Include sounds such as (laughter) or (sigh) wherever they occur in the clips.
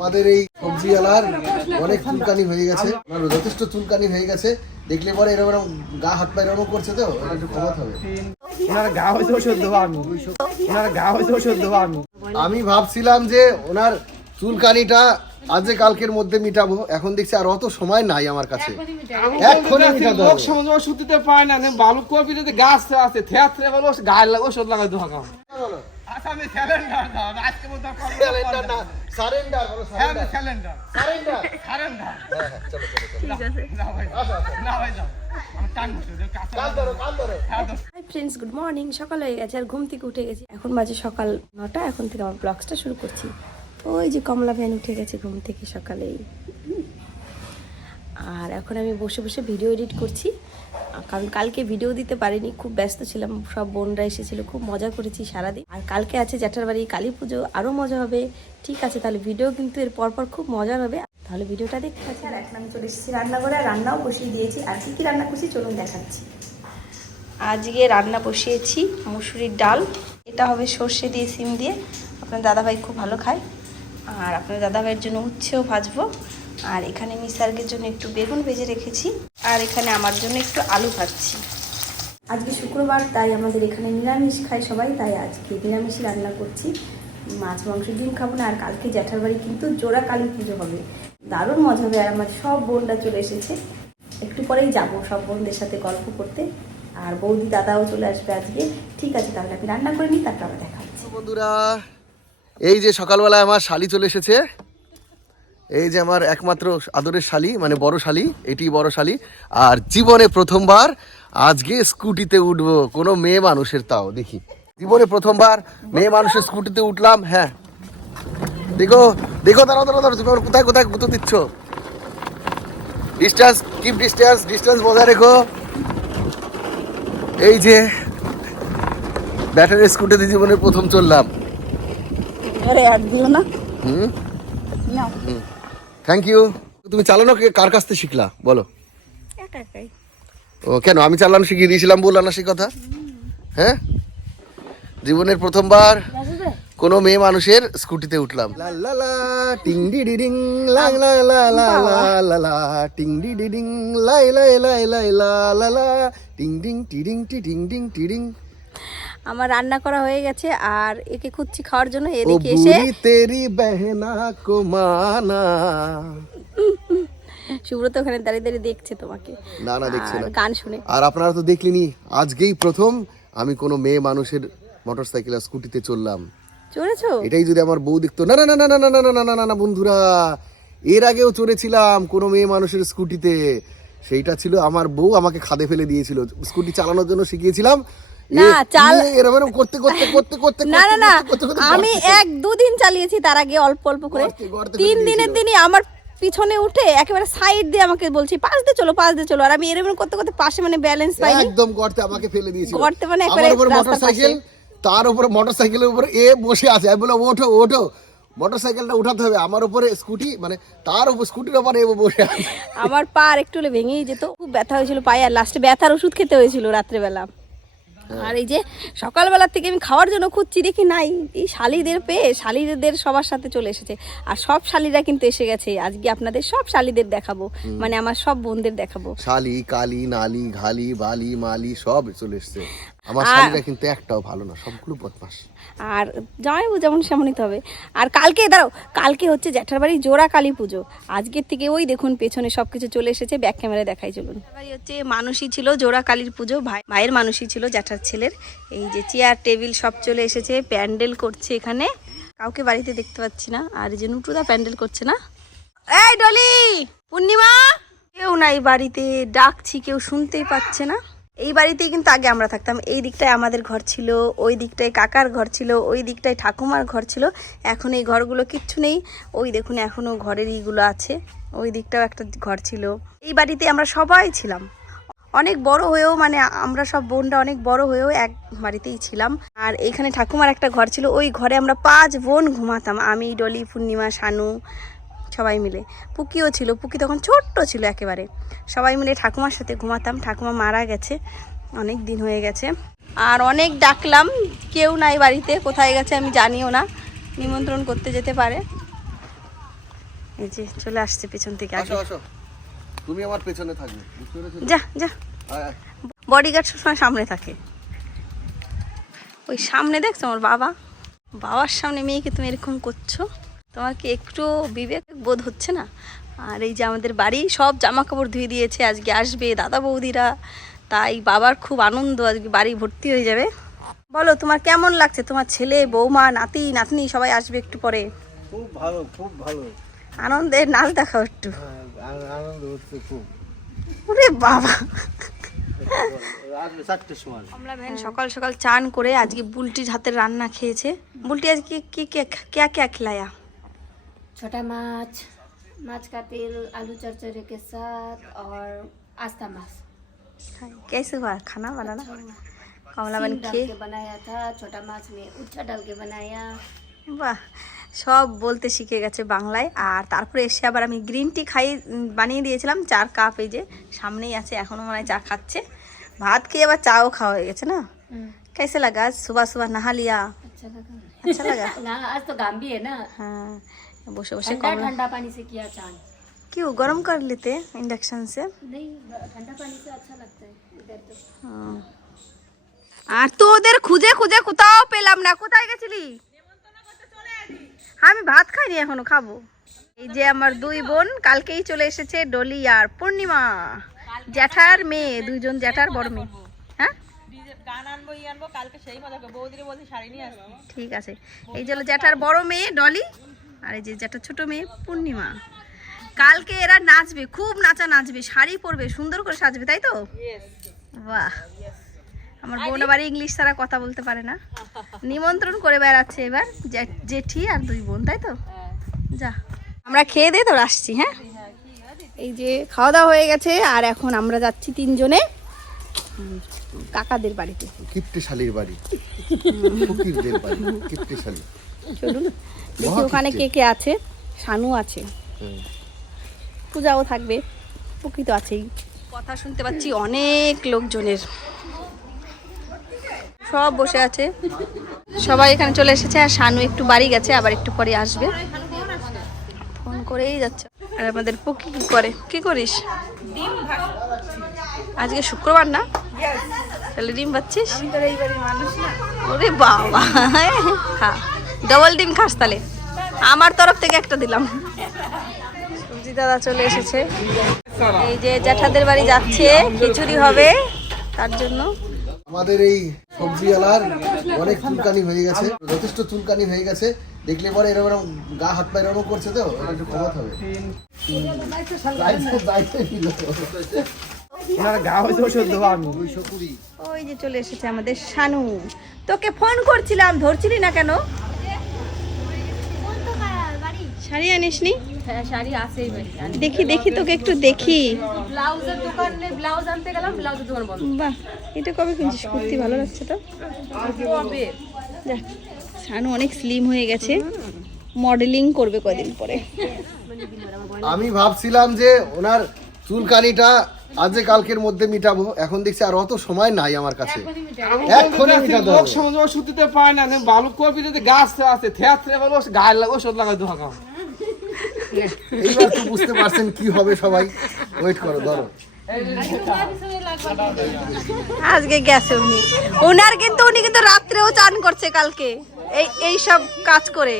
আমাদের এই সবজিওয়ালার অনেক চুলকানি হয়ে গেছে। যথেষ্ট চুলকানি হয়ে গেছে। দেখলে পরে এরকম গা হাত পা এরকম করছে তো? একটু কমাতে হবে ওনার গা আমি। ওনার গা হয়েছে ওষুধ আমি। আমি ভাবছিলাম যে ওনার চুলকানিটা আজ যে কালকের মধ্যে মিটাবো এখন দেখছি আর অত সময় নাই আমার কাছে। এক্ষুনি মিটাতে লোক হবে। সমাজ পায় না বালু কপি গাছ আছে থেয়াত্রে বলো গায়ে লাগা ওষুধ লাগাই দেওয়া স্যালেন্ডার দাও আজকে মতো Surrender না, বলো। স্যালেন্ডার। স্যালেন্ডার হ্যাঁ, হ্যাঁ, চলো, চলো, চলো। না ভাই না ভাই যাও। আমি টান বসে কাছে কান ধরো, কান ধরো। হাই ফ্রেন্ডস গুড মর্নিং সকাল হয়ে গেছে আর ঘুম থেকে উঠে গেছি। এখন বাজে সকাল নটা এখন থেকে আমার ব্লগসটা শুরু করছি। ওই যে কমলা ভ্যান উঠে গেছে ঘুম থেকে সকালেই। আর এখন আমি বসে বসে ভিডিও এডিট করছি। কারণ কালকে ভিডিও দিতে পারিনি খুব ব্যস্ত ছিলাম সব বোনরা এসেছিল খুব মজা করেছি সারাদিন। আর কালকে আছে জ্যাঠার বাড়ি কালী পুজো আরও মজা হবে। ঠিক আছে তাহলে ভিডিও কিন্তু এর পরপর খুব মজার হবে। তাহলে ভিডিওটা দেখতে আছে আর এখন আমি চলে এসেছি রান্নাঘরে আর রান্নাও বসিয়ে দিয়েছি। আর কী কী রান্না করছি চলুন দেখাচ্ছি। আজকে রান্না বসিয়েছি মুসুরির ডাল। এটা হবে সর্ষে দিয়ে সিম দিয়ে। আপনার দাদাভাই খুব ভালো খায়। আর আপনার দাদাভাইয়ের জন্য উচ্ছেও ভাজবো। আর এখানে নিসার্গের জন্য একটু বেগুন ভেজে রেখেছি আর এখানে আমার জন্য একটু আলু ভাজছি। আজকে শুক্রবার তাই আমাদের এখানে নিরামিষ খায় সবাই তাই আজকে নিরামিষই রান্না করছি। মাছ মাংস ডিম খাব না আর কালকে জ্যাঠার বাড়ি কিন্তু জোড়া কালী পুজো হবে। দারুণ মজা হবে আর আমার সব বোনরা চলে এসেছে। একটু পরেই যাব সব বোনদের সাথে গল্প করতে আর বৌদি দাদাও চলে আসবে আজকে। ঠিক আছে তাহলে আমি রান্না করে নিই তারপর আবার দেখা বন্ধুরা এই যে সকালবেলায় আমার শালি চলে এসেছে এই যে আমার একমাত্র আদরের শালি মানে বড় শালি এটি বড় শালি। আর জীবনে প্রথমবার আজকে স্কুটিতে উঠবো কোনো মেয়ে মানুষের তাও দেখি। জীবনে প্রথমবার মেয়ে মানুষের স্কুটিতে উঠলাম হ্যাঁ। দেখো দেখো দাঁড়াও দাঁড়াও দাঁড়াও কোথায় কোথায় গুঁতো দিচ্ছ? ডিস্টেন্স কিপ ডিস্টেন্স ডিস্টেন্স বজায় রেখো। এই যে ব্যাটারি স্কুটিতে জীবনে প্রথম চললাম। আরে আর দিও না। হুম। থ্যাংক ইউ তুমি চালানো কার কাছ থেকে শিখলা? বলো। ও কেন? আমি চালানো শিখিয়ে দিয়েছিলাম বললাম না সে কথা। হ্যাঁ? জীবনের প্রথমবার কোনো মেয়ে মানুষের স্কুটিতে উঠলাম। লা লা লা টিং ডি লা লা লা লা লা লা লা টিং ডি লাই লাই লাই লাই লা লা লা টিং ডিং টি ডিং টি ডিং ডিং টি ডিং। আমার রান্না করা হয়ে গেছে আর একে খুঁজছি খাওয়ার জন্য এদিকে এসে তেরি বেহনা কো মানা সুব্রত ওখানে দাঁড়িয়ে দাঁড়িয়ে দেখছে তোমাকে না না দেখছে না গান শুনে আর আপনারা তো দেখলেনি আজকেই প্রথম আমি কোনো মেয়ে মানুষের মোটর সাইকেল আর স্কুটিতে চললাম চড়েছো এটাই যদি আমার বউ দেখতো না না না না না না না না না না না না বন্ধুরা এর আগেও চড়েছিলাম কোনো মেয়ে মানুষের স্কুটিতে সেইটা ছিল আমার বউ আমাকে খাদে ফেলে দিয়েছিল স্কুটি চালানোর জন্য শিখিয়েছিলাম না, চাল- এ এরম এরম করতে করতে করতে করতে না না না আমি এক দুদিন চালিয়েছি তার আগে অল্প অল্প করে। তিন দিনের দিনই আমার পিছনে উঠে একেবারে সাইড দিয়ে আমাকে বলছি পাশ দিয়ে চলো পাশ দিয়ে চলো। আর আমি এরকম করতে করতে পাশে মানে ব্যালেন্স পাইনি। একদম গর্তে আমাকে ফেলে দিয়েছিল। গর্তে মানে একবারে উপর মোটর সাইকেল তার উপরে মোটর সাইকেলের উপরে এ বসে আছে। আমি বললাম ওঠো ওঠো। মোটর সাইকেলটা উঠাতে হবে। আমার উপরে স্কুটি মানে তার উপর স্কুটির উপরে এ বসে আছে। আমার পা আর একটু হলে ভেঙেই যেত। খুব ব্যথা হয়েছিল পায়ে। আর লাস্টে ব্যথার ওষুধ খেতে হয়েছিল রাত্রেবেলা। আর এই যে সকালবেলা থেকে আমি খাওয়ার জন্য খুঁজছি দেখি নাই। এই শালিদের পেয়ে শালিদের সবার সাথে চলে এসেছে। আর সব শালিরা কিন্তু এসে গেছে। আজকে আপনাদের সব শালিদের দেখাবো। মানে আমার সব বোনদের দেখাবো। শালি কালি নালি ঘালি বালি মালি সব চলে এসছে। আমার আর- শালিরা কিন্তু একটাও ভালো না সবগুলো বদমাস আর জামাইবু যেমন সেমনই হবে। আর কালকে দাঁড়াও কালকে হচ্ছে জ্যাঠার বাড়ি জোড়া কালী পুজো। আজকের থেকে ওই দেখুন পেছনে সবকিছু চলে এসেছে ব্যাক ক্যামেরায় দেখাই চলুন। বাড়ি হচ্ছে মানুষই ছিল জোড়া কালীর পুজো ভাই ভাইয়ের মানুষই ছিল জ্যাঠার ছেলের। এই যে চেয়ার টেবিল সব চলে এসেছে প্যান্ডেল করছে এখানে। কাউকে বাড়িতে দেখতে পাচ্ছি না আর যে নুটুদা প্যান্ডেল করছে না। এই ডলি পূর্ণিমা কেউ নাই বাড়িতে ডাকছি কেউ শুনতেই পাচ্ছে না। এই বাড়িতেই কিন্তু আগে আমরা থাকতাম। এই দিকটায় আমাদের ঘর ছিল, ওই দিকটায় কাকার ঘর ছিল, ওই দিকটায় ঠাকুমার ঘর ছিল। এখন এই ঘরগুলো কিচ্ছু নেই। ওই দেখুন, এখনও ঘরের ইগুলো আছে। ওই দিকটাও একটা ঘর ছিল। এই বাড়িতে আমরা সবাই ছিলাম। অনেক বড় হয়েও মানে আমরা সব বোনরা অনেক বড় হয়েও এক বাড়িতেই ছিলাম। আর এইখানে ঠাকুমার একটা ঘর ছিল। ওই ঘরে আমরা পাঁচ বোন ঘুমাতাম। আমি, ডলি, পূর্ণিমা, শানু সবাই মিলে। পুকিও ছিল পুকি তখন ছোট্ট ছিল একেবারে। সবাই মিলে ঠাকুমার সাথে ঘুমাতাম ঠাকুমা মারা গেছে অনেক দিন হয়ে গেছে। আর অনেক ডাকলাম কেউ নাই বাড়িতে কোথায় গেছে আমি জানিও না নিমন্ত্রণ করতে যেতে পারে। এই যে চলে আসছে পেছন থেকে আগে। তুমি আমার পেছনে থাকবে? যা যা। বডিগার্ড সবসময় সামনে থাকে। ওই সামনে দেখছ আমার বাবা? বাবার সামনে মেয়েকে তুমি এরকম করছ? তোমার কি একটু বিবেক বোধ হচ্ছে না আর এই যে আমাদের বাড়ি সব জামা কাপড় ধুয়ে দিয়েছে আজকে আসবে দাদা বৌদিরা তাই বাবার খুব আনন্দ আজকে বাড়ি ভর্তি হয়ে যাবে বলো তোমার কেমন লাগছে তোমার ছেলে বৌমা নাতি নাতনি সবাই আসবে একটু পরে খুব ভালো খুব ভালো আনন্দের নাচ দেখাও একটু আনন্দ হচ্ছে খুব ওরে বাবা সকাল সকাল চান করে আজকে বুলটির হাতের রান্না খেয়েছে বুলটি আজকে কি কে কে খেলায়া छोटा माछ माछ का तेल आलू चरचरे के साथ और आस्था माछ कैसे हुआ खाना बनाना কমলা ভ্যান सींग डाल খেয়ে के बनाया था छोटा माछ में उच्छा डाल के बनाया বাহ সব বলতে শিখে গেছে বাংলায় আর তারপরে এসে আবার আমি গ্রিন টি খাই উম, বানিয়ে দিয়েছিলাম চার কাপ এই যে সামনেই আছে এখনো মনে হয় চা খাচ্ছে ভাত খেয়ে আবার চাও খাওয়া হয়ে গেছে না कैसे लगा आज सुबह सुबह नहा लिया अच्छा लगा अच्छा लगा ना आज तो घाम भी है ना हाँ বসে বসে ठंडा কমলা ठंडा पानी से किया चांद क्यों गरम कर लेते इंडक्शन से नहीं ठंडा पानी से अच्छा लगता है इधर तो আর তো ওদের খুঁজে খুঁজে কোথাও পেলাম না কোথায় গেছিলি আমি ভাত খাইনি এখনো খাবো এই যে আমার দুই বোন কালকেই চলে এসেছে ডলি আর পূর্ণিমা জ্যাঠার মেয়ে দুইজন জ্যাঠার বড় মেয়ে হ্যাঁ ঠিক আছে এই যে হলো জ্যাঠার বড় মেয়ে ডলি আর এই যে জ্যাঠার ছোট মেয়ে পূর্ণিমা। কালকে এরা নাচবে খুব নাচা নাচবে শাড়ি পরবে সুন্দর করে সাজবে তাই তো? বাহ। আমার বোন আবার ইংলিশ ছাড়া কথা বলতে পারে না। নিমন্ত্রণ করে বেড়াচ্ছে এবার জেঠি আর দুই বোন তাই তো? যা। আমরা খেয়ে দিয়ে তো আসছি হ্যাঁ? এই যে খাওয়া দাওয়া হয়ে গেছে আর এখন আমরা যাচ্ছি তিনজনে কাকাদের বাড়িতে। কিপ্টেশালীর বাড়ি। (laughs) ফকিরদের বাড়ি কিপ্টেশালী চলুন। দেখি ওখানে কে কে আছে। শানু আছে। পূজাও থাকবে। পুকি তো আছেই। কথা শুনতে পাচ্ছি অনেক লোকজনের। সব বসে আছে। সবাই এখানে চলে এসেছে আর শানু একটু বাড়ি গেছে আবার একটু পরে আসবে। ফোন করেই যাচ্ছে। আর আমাদের পুকি কি করে? কি করিস? আজকে শুক্রবার না? তাহলে ডিম পাচ্ছিস ওরে বাবা। খা। ডবল ডিম খাস তাহলে। আমার তরফ থেকে একটা দিলাম। সবজি দাদা চলে এসেছে। এই যে জ্যাঠাদের বাড়ি যাচ্ছে খিচুড়ি হবে তার জন্য। আমাদের এই সবজিওয়ালার অনেক চুলকানি হয়ে গেছে যথেষ্ট চুলকানি হয়ে গেছে। দেখলে পরে এরকম এরকম গা হাত পা এরকম করছে তো একটু কমাতে হবে। ওই যে চলে এসেছে আমাদের শানু। তোকে ফোন করছিলাম ধরছিলি না কেন? শাড়ি আনিসনি? হ্যাঁ শাড়ি দেখি দেখি তোকে একটু দেখি। ব্লাউজের দোকানে ব্লাউজ আনতে গেলাম ব্লাউজের দোকান বন্ধ। বাহ এটা কবে কিনছিস? কুর্তি ভালো লাগছে তো? যাক শানু অনেক স্লিম হয়ে গেছে। মডেলিং করবে কদিন পরে। আমি ভাবছিলাম যে ওনার চুলকানিটা আজ কালকের মধ্যে মিটাবো এখন দেখছি আর অত সময় নাই আমার কাছে। এক্ষুনি মিটাতে লোক। সমাজে ওষুধ দিতে না ভালো কপি যদি গাছ আছে থেয়াত্রে বলে গায়ে লাগে ওষুধ লাগাই দোয়া কাম এইবার তো বুঝতে পারছেন কি হবে সবাই। ওয়েট করো ধরো। আজকে গেছে উনি। ওনার কিন্তু উনি কিন্তু রাত্রেও চান করছে কালকে। এই এই সব কাজ করে।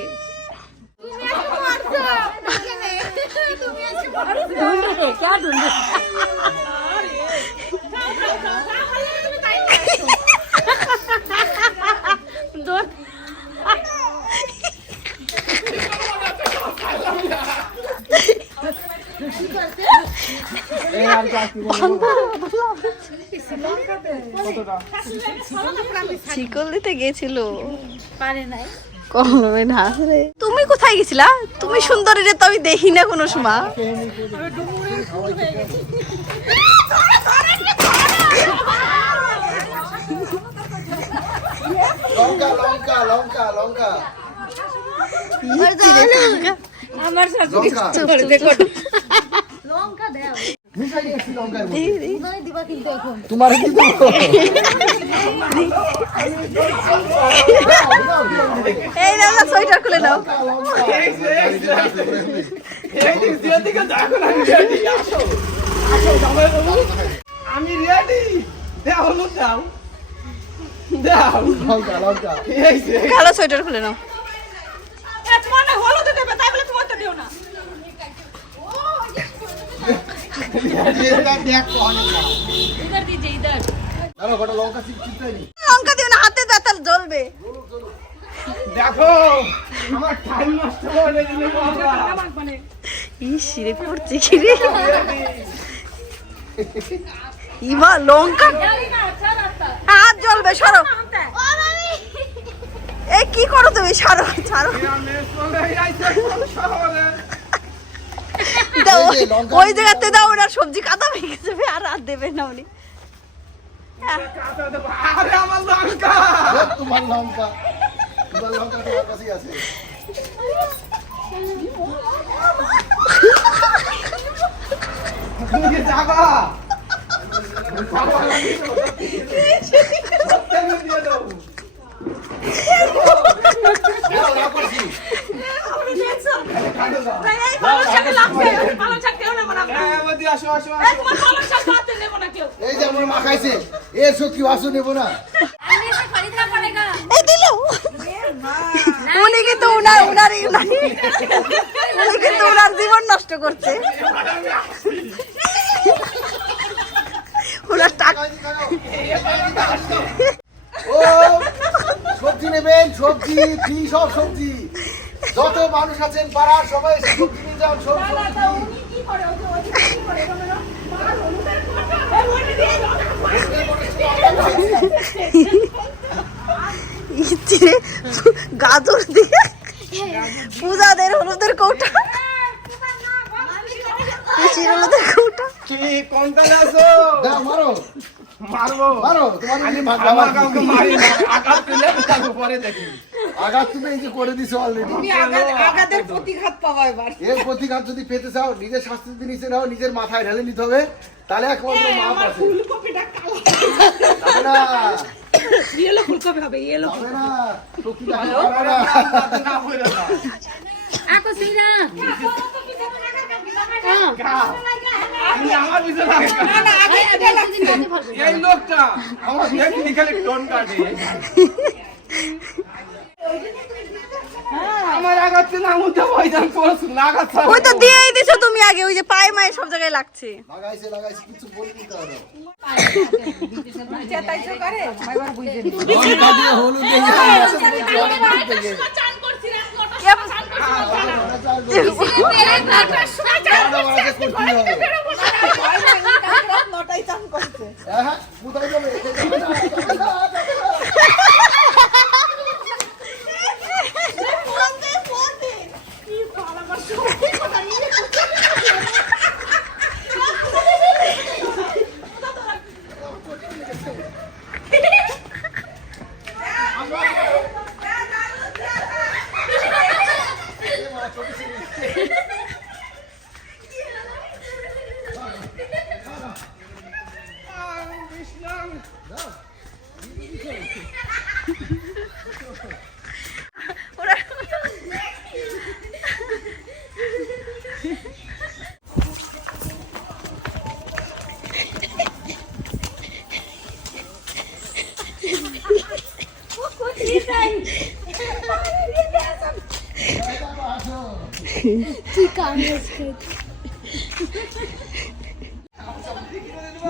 শিকল দিতে গেছিল তুমি কোথায় গেছিলা? তুমি সুন্দরী রে তো আমি দেখি না কোনো সময়। আমার সব লঙ্কা চুপ, চুপ, চুপ। লঙ্কা দেও মিশাই নিয়ে এসছি লঙ্কার মধ্যে। দেখি, দেখি। তোমার কি এই দাও (laughs) সোয়েটার খুলে নাও। আমি রেডি দাও দাও। দাও। কালো সোয়েটার খুলে নাও দাঁড়াও, কটা লঙ্কা দিও না হাতে ব্যথা জ্বলবে। দেখো আমার টাইম নষ্ট করে দিলে বাবা ইস পড়ছে কি রে? ইমা লঙ্কা? হাত জ্বলবে সরো। এই কি করো তুমি? ছাড়ো ছাড়ো ওই জায়গাতে দাও ওনার সবজি কাদা হয়ে গেছে আর হাত দেবে না উনি। আরে দিয়ে এই যে আমার মা খাইছে এ সত্যি আসো নেব না। উনি কিন্তু উনার উনার উনি কিন্তু উনার জীবন নষ্ট করছে। উনার টাকা ও সবজি নেবেন সবজি ফ্রি সব সবজি। যত মানুষ আছেন পাড়ার সবাই সবজি নিয়ে যান সবজি ইচ্ছে গাজর দিয়ে পূজাদের হলুদের কৌটা। হলুদের কৌটা। তুমি কোনটা আছো? মারো। মারবো মারো তোমার ভাগ আমার কাউকে মারি না আঘাত পেলে তারপর পরে দেখি আঘাত তুমি এই যে করে দিছো অলরেডি আগাদের প্রতিঘাত পাওয়া এবার এর প্রতিঘাত যদি পেতে চাও নিজের স্বাস্থ্য যদি নিচে নাও নিজের মাথায় ঢেলে নিতে হবে তাহলে একমাত্র মাপ আছে ফুলকপিটা কালো না ইয়েলো ফুলকপি হবে ইয়েলো যাবে না যাবে না না হইল না আমি আমার পিছনে এই লোকটা আমার খালি টোন কাটে ওই তো দিয়েই দিছো তুমি আগে ওই যে পায়ে মায়ে সব জায়গায় লাগছে বলে দিতে হবে। করছে হ্যাঁ কোথায় যাবে?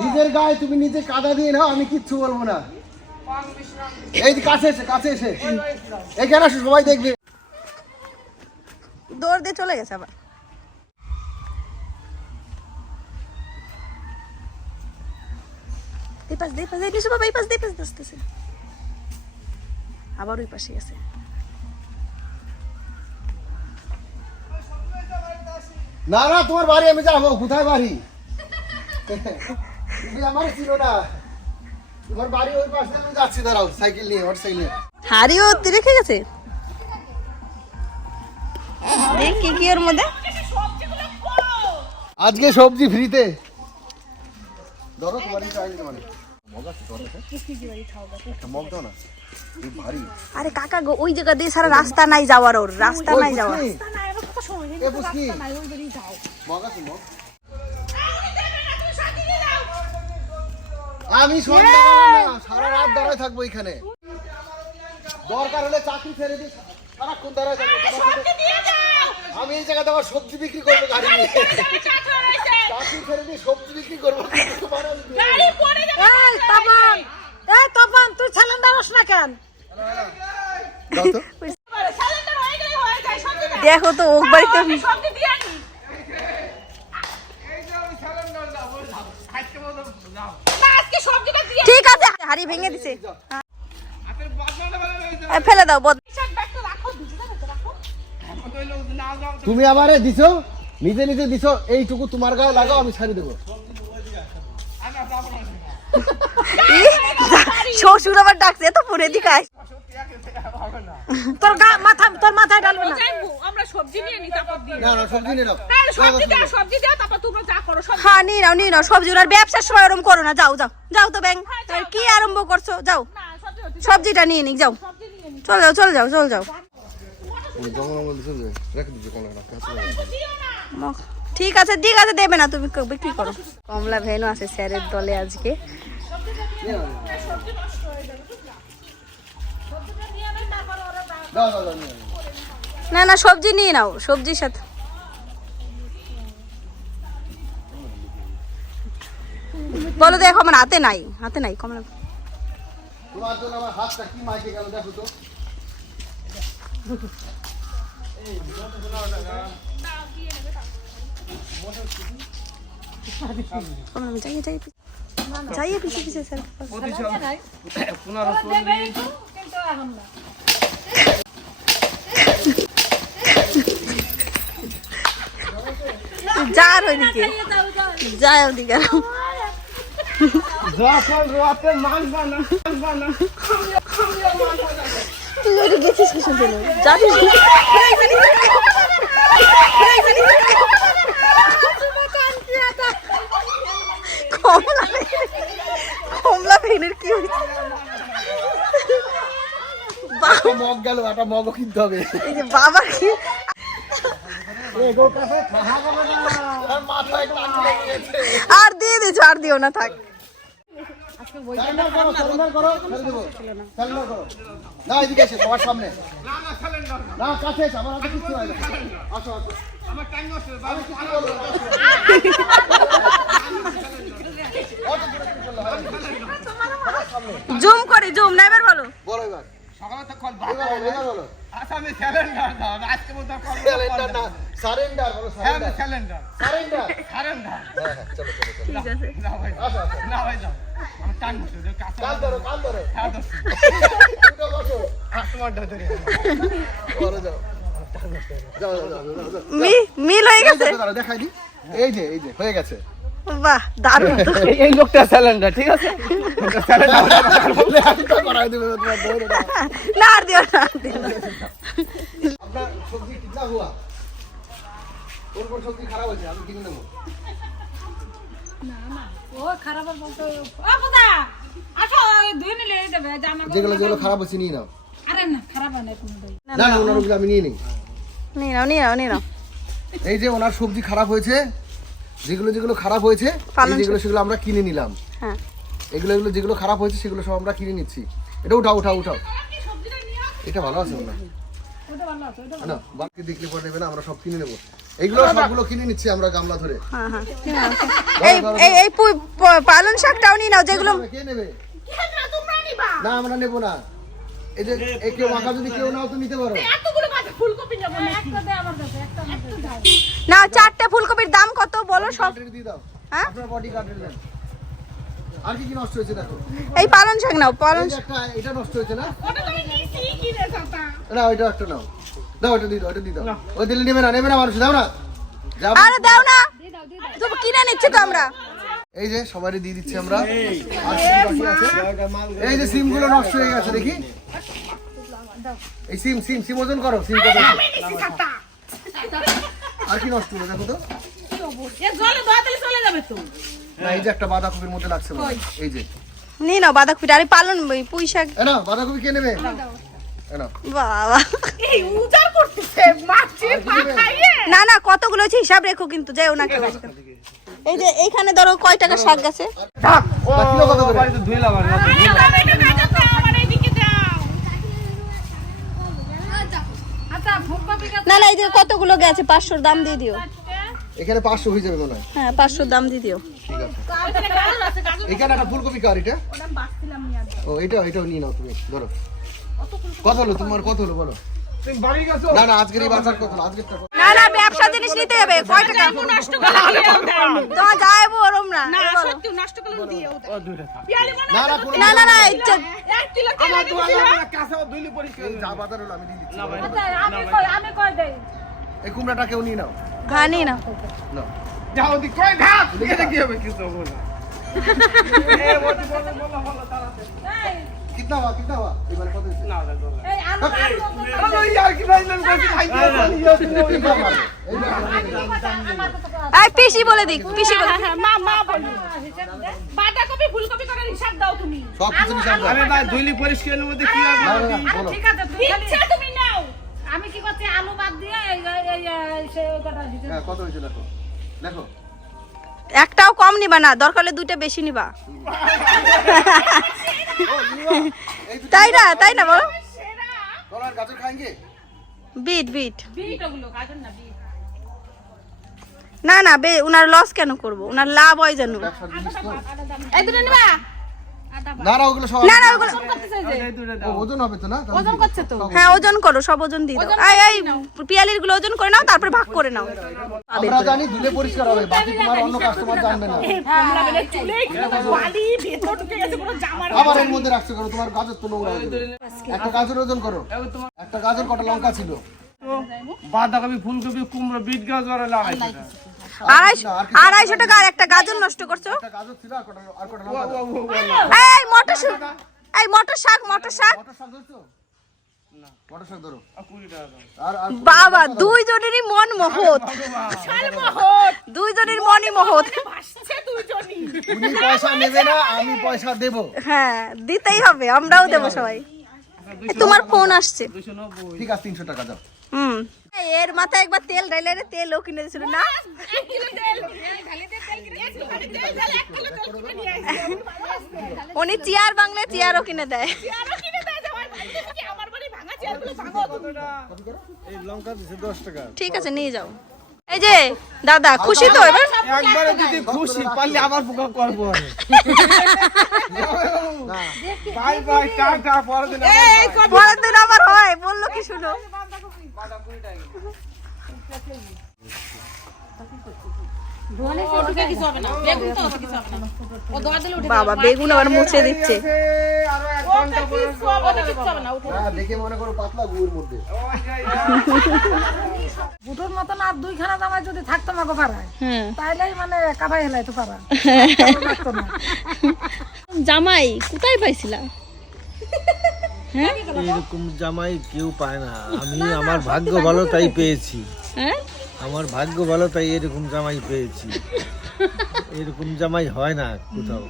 নিজের গায়ে তুমি নিজে কাদা দিয়ে নাও, আমি কিচ্ছু বলব না। এই কাছে এসে কাছে এসে। এখানে আসো, সবাই দেখবে। দৌড় দিয়ে চলে গেছে আবার। এই পাশ দিয়ে পাশ দিয়ে, এই পাশ পাশ আবার ওই পাশে আছে। না না তোমার বাড়ি আমি যাব। কোথায় বাড়ি? তুমি আমার ছিল না। তোমার বাড়ি ওই পাশে আমি যাচ্ছি দাঁড়াও সাইকেল নিয়ে মোটর নিয়ে। হারিও রেখে গেছে? দেখ কি কি ওর মধ্যে। আজকে সবজি ফ্রিতে। ধরো তোমার মানে আরে কাকা গো ওই জায়গা দিয়ে সারা রাস্তা নাই যাওয়ার ওর রাস্তা নাই যাওয়ার। মগ আছে মগ আমি না সারা রাত দাঁড়ায় থাকব এখানে। দরকার হলে চাকরি ছেড়ে দিই সারাক্ষণ দাঁড়ায় থাকব। আমি এই জায়গাতে আমার সবজি বিক্রি করব গাড়ি নিয়ে। চাকরি ছেড়ে দিয়ে সবজি বিক্রি করব। তপন। তপন তুই সিলিন্ডার আস না কেন? দাও তো। দেখো তো ও বাড়িতে ঠিক আছে হাড়ি ভেঙে দিছে। এ, ফেলে দাও বদ তুমি আমারে দিছো নিজে নিজে দিছো এইটুকু তোমার গায়ে লাগাও আমি ছাড়ি দেবো। শ্বশুর আবার ডাকছে তো পরে দিকে। তোর গা মাথা তোর মাথায় ডালবে না। আমরা সবজি নিয়ে নিই তারপর দিয়ে না না সবজি নিয়ে নাও। হ্যাঁ, সবজি দাও সবজি দাও তারপর তোমরা যা করো সব হ্যাঁ নিয়ে নাও নিয়ে নাও। সবজি আর ব্যবসার সময় ওরম করো না। যাও যাও যাও তো ব্যাং। কি আরম্ভ করছ? যাও। সবজিটা নিয়ে নিক যাও। চল যাও চল যাও চল যাও। ঠিক আছে ঠিক আছে দেবে না তুমি বিক্রি করো। কমলা ভেনু আছে স্যারের দলে আজকে। না না সবজি নিয়ে নাও সবজির সাথে। বলো দেখো আমার হাতে নাই হাতে নাই কমলা তোমার জন্য আমার হাতটা কি মাইকে গেল দেখো তো যাইয়ে যাইয়ে পিছে যাইয়ে পিছে পিছে স্যার যার ওইদিকে। যায় বানা তুই ওইটা গেছিস কি শুনতে জানিস কমলা কমলা ভেনের কি হয়েছে? একটা মগ গেল একটা মগও কিনতে হবে। বাবা কি? আর দিয়ে দিছো আর দিও না থাক? জুম করে জুম না এবার বলো। বলো এবার। সকালে তো কল এবার বলো, এবার বলো আসামে সিলিন্ডার দাও আজকে মতো কল সারেন্ডার না। সারেন্ডার বলো সারেন্ডার সিলিন্ডার সারেন্ডার সিলিন্ডার চলো চলো চলো। ঠিক আছে। না ভাই আসো আসো। না ভাই যাও। আমার টাইম আছে যে কাছে কান ধরো কান ধরো। হ্যাঁ দোস্ত উঠো বসো। কাস্টমার ধরে। বলো যাও। যাও যাও যাও, যাও, যাও। মি মিল হয়ে গেছে? দেখাই দি এই যে এই যে হয়ে গেছে। বাহ দারুণ এই লোকটা সিলিন্ডার ঠিক আছে? একটা করাই দেবে তোমার দৌড়ে দাও। না আর দিও না আর দিও না। আপনার সবজি কিতনা হুয়া কোন কোন সবজি খারাপ হয়েছে আমি কিনে নেব। ও খারাপ বলতো ও বুদা আসো ধুয়ে নিলে দেবে জামা যেগুলো যেগুলো খারাপ হয়েছে নিয়ে নাও। আরে না খারাপ হয় না কোনো না না ওনার আমি নিয়ে নিই। নিয়ে নাও নিয়ে নাও নিয়ে নাও। এই যে ওনার সবজি খারাপ হয়েছে যেগুলো যেগুলো খারাপ হয়েছে যেগুলো সেগুলো আমরা কিনে নিলাম। হ্যাঁ। এগুলো এগুলো যেগুলো খারাপ হয়েছে সেগুলো সব আমরা কিনে নিচ্ছি। এটা উঠাও উঠাও উঠাও। এটা ভালো আছে না না বাকি দেখলে পরে নেবে না আমরা সব কিনে নেব। এইগুলো সবগুলো কিনে নিচ্ছি আমরা গামলা ধরে। হ্যাঁ হ্যাঁ নিয়ে নাও। এই এই এই পু- প- পালং শাকটাও নিয়ে নাও যেগুলো কে নেবে না আমরা নেব না। এই যে কেউ মাখা যদি কেউ নাও তো নিতে পারো। ফুলকপি নেব একটা দে আমার কাছে একটা আমার কাছে। দাও। না চারটে ফুলকপির দাম কত বলো সব? দিয়ে দাও। হ্যাঁ? আপনার বডি গার্ডের দেন। আর কি কি নষ্ট হয়েছে দেখো? এই পালং শাক নাও পালং একটা এটা নষ্ট হয়েছে না? ওটা তুমি নিছি কি রে চাচা না ওইটা একটা নাও। দাও ওটা দিয়ে দাও ওটা দিয়ে দাও। ওই দিলে নেবে না নেবে না মানুষ দাও না। যাও। আরে দাও না। তুমি কিনে নিচ্ছি তো আমরা? এই যে সবারই দিয়ে দিচ্ছি আমরা। এই। যে সিমগুলো নষ্ট হয়ে গেছে দেখি। এই সিম সিম সিম ওজন করো সিম কত? আর কি নষ্ট হলো দেখো তো? এ জলে ধোয়া দিলে চলে যাবে তো। না এই যে একটা বাঁধাকপির মধ্যে লাগছে এই যে। নিয়ে নাও বাঁধাকপিটা আরে পালন পুঁই শাক। না বাঁধাকপি কে নেবে? খাইয়ে না না কতগুলো হচ্ছে হিসাব রেখো কিন্তু যাই ওনাকে এই যে এইখানে ধরো কয় টাকা শাক গেছে তা কিলো কত করে? আমার এইদিকে দাও আচ্ছা ফুলকপি না না এই যে কতগুলো গেছে? পাঁচশোর দাম দিয়ে দিও। এখানে পাঁচশো হয়ে যাবে মনে হয়। হ্যাঁ পাঁচশোর দাম দিয়ে দিও। ঠিক আছে। এখানে একটা ফুলকপি কার এটা? ও এটা এটাও নিয়ে নাও তুমি। ধরো। কত হলো? তোমার কত হলো? বলো। না না আজকের এই বাজার কত আজকের না না ব্যবসা জিনিস নিতে হবে। কয় টাকা? নষ্ট করে দিয়েও যাইবো ওরম না। না সত্যি নষ্ট করে দিয়েও দেয় পিয়ালি না না না না না এই যে- এক কিলো তেল আমার এনে দোয়া দিছিল। লাগবে কাছে দুইলি পরিষ্কার। যা বাজার হলো আমি দিয়ে দিচ্ছি। আমি কই আমি কই দেই? এই কুমড়াটা কেউ নিয়ে নাও। হ্যাঁ নিয়ে নাও। নাও। যাও দি কই ধাপ এটা কি হবে? কিছু হবে না। (laughs) এ বলো বলো বলো তাড়াতাড়ি। কিতনা हुआ कितना हुआ এবারে কত হয়েছে? না না না এই আলু আলু আরে ইয়ার কি ভাইলেন কইছি খাইতে আসেন ইয়া তুমি ওই বাবা এই দেখো, এই পিসি বলে দিক পিসি বলে হ্যাঁ, হ্যাঁ, মা মা বলি বাঁধাকপি ফুলকপি করে হিসাব দাও তুমি সব কিছু হিসাব দাও। আরে না দুইলি পরিষ্কারের মধ্যে কি হবে না, না, না, বলো। ঠিক আছে তুই খালি ইচ্ছা তুমি নাও আমি কি করছি আলু বাদ দিয়ে এই এই এই সে কটা দিতে হ্যাঁ, কত হয়েছে দেখো দেখো একটাও কম নিবা না দরকার হলে দুইটা বেশি নিবা (laughs) তাই না তাই না বলো? বিট বিট। না না বে উনার লস কেন করব? উনার লাভ হয় জানো না না ওগুলো সব না না ওগুলো এই দুটো ও, ওজন হবে তো না? ওজন করছে তো? হ্যাঁ ওজন করো সব ওজন দিয়ে দাও। এই এই পিয়ালিরগুলো ওজন করে নাও তারপরে ভাগ করে নাও। আমরা জানি ধুলে পরিষ্কার হবে বাকি তোমার অন্য কাস্টমার জানবে না। কমলা বেলে চুলে বালি ভেতর ঢুকে গেছে পুরো জামার আবার এর মধ্যে রাখছো করো তোমার গাজর তো নোংরা একটা গাজর ওজন করো। একটা গাজর কটা লঙ্কা ছিল? বাঁধাকপি ফুলকপি কুমড়ো বিট গাজর লাগাইছে। আড়াইশো আড়াইশো টাকা আর একটা গাজর নষ্ট করছ? একটা গাজর ছিল আর কটা আর কটা লঙ্কা দাও। এই মটর শাক এই মটর শাক মটর শাক। বাবা দুইজনেরই মন মহৎ। দুইজনের মনই মহৎ। পয়সা নেবে না আমি পয়সা দেব। হ্যাঁ দিতেই হবে আমরাও দেবো সবাই। তোমার ফোন আসছে। ঠিক আছে তিনশো টাকা দাও। হুম। এর মাথায় একবার তেল ডাইলে রে তেলও কিনে দিয়েছিল না? উনি চেয়ার বাংলা চেয়ারও কিনে দেয়। কিনে দেয় যাওয়ার বাড়ি থেকে কি আমার বাড়ি ভাঙা চেয়ারগুলো ভাঙো। তুমি এই লঙ্কা দিছে দশ টাকা ঠিক আছে নিয়ে যাও। এই যে দাদা খুশি তো এবার? একবারে যদি খুশি পারলে আবার পোকা করব বাই বাই টাটা পরের দিন আবার হয় বলল কি শুনো? বাবা বেগুন আবার মুছে দিচ্ছে। বুটোর মতন আর দুইখানা জামাই যদি থাকতো মাগো পাড়ায় তাইলেই মানে কাবাই হেলাইতো পারা (laughs) জামাই কোথায় পাইছিলা? এরকম জামাই কেউ পায় না। আমি আমার ভাগ্য ভালো তাই পেয়েছি। হ্যাঁ? আমার ভাগ্য ভালো তাই এরকম জামাই পেয়েছি। এরকম জামাই হয় না কোথাও।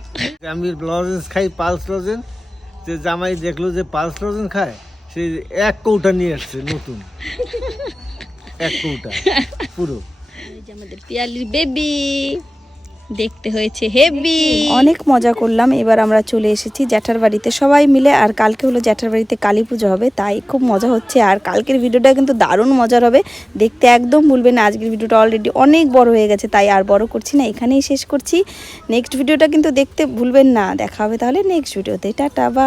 আমি লজেন্স খাই পালস লজেন্স। যে জামাই দেখল যে পালস লজেন্স খায় সে এক কৌটা নিয়ে আসছে নতুন। এক কৌটা পুরো। আমাদের পিয়ালির বেবি দেখতে হয়েছে। হেভি অনেক মজা করলাম। এবার আমরা চলে এসেছি জ্যাঠার বাড়িতে। সবাই মিলে, আর কালকে হলো জ্যাঠার বাড়িতে কালী পুজো হবে, তাই খুব মজা হচ্ছে। আর কালকের ভিডিওটা কিন্তু দারুণ মজার হবে। দেখতে একদম ভুলবেন না, আজকের ভিডিওটা অলরেডি অনেক বড় হয়ে গেছে, তাই আর বড় করছি না, এখানেই শেষ করছি। নেক্সট ভিডিওটা কিন্তু দেখতে ভুলবেন না, দেখা হবে তাহলে নেক্সট ভিডিওতে। টাটা বা